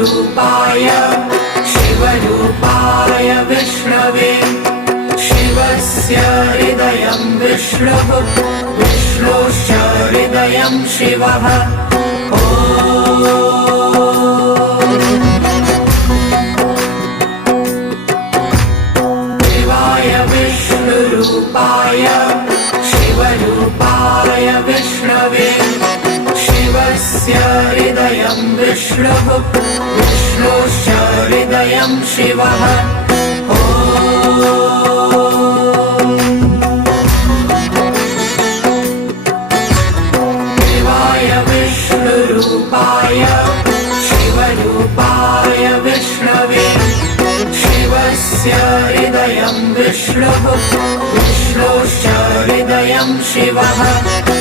विष्णुरूपाय शिवरूपाय विष्णवे शिवस्य हृदयं विष्णुः विष्णोश्च हृदयं शिवः शिवाय विष्णुरूपाय शिवरूपाय विष्णवे शिवस्य हृदयं विष्णुः विष्णोश्च हृदयं शिवः शिवाय विष्णुरूपाय शिवरूपाय विष्णवे शिवस्य हृदयं विष्णुः विष्णोश्च हृदयं शिवः